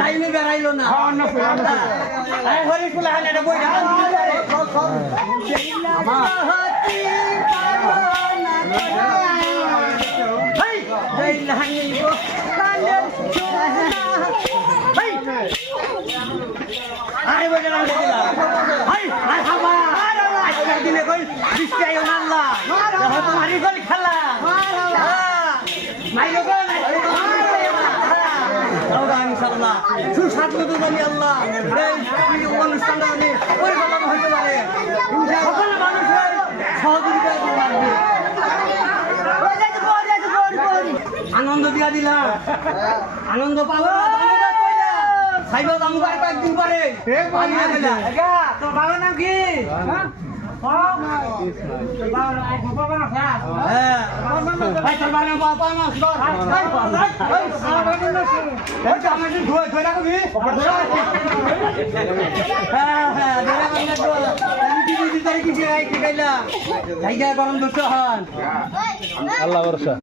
টাইমে বেড়াইলো না হরি ফুলা হানে এটা বই দিলে কই বৃষ্টি আল্লাহ মারি গল খেলা মাইলো ইনশাআল্লাহ সুস্বাদু জানি আল্লাহ এই অনুষ্ঠানটা জানি পরিকল্পনা হতে পারে সকল মানুষের সহযোগিতা লাগবে আনন্দ দিয়া দিলাম আনন্দ পাবো সাইবা দামু আর কয়েকদিন পরে তোর বাবার নাম কি গরম দোষ হন আল্লাহ ভরসা।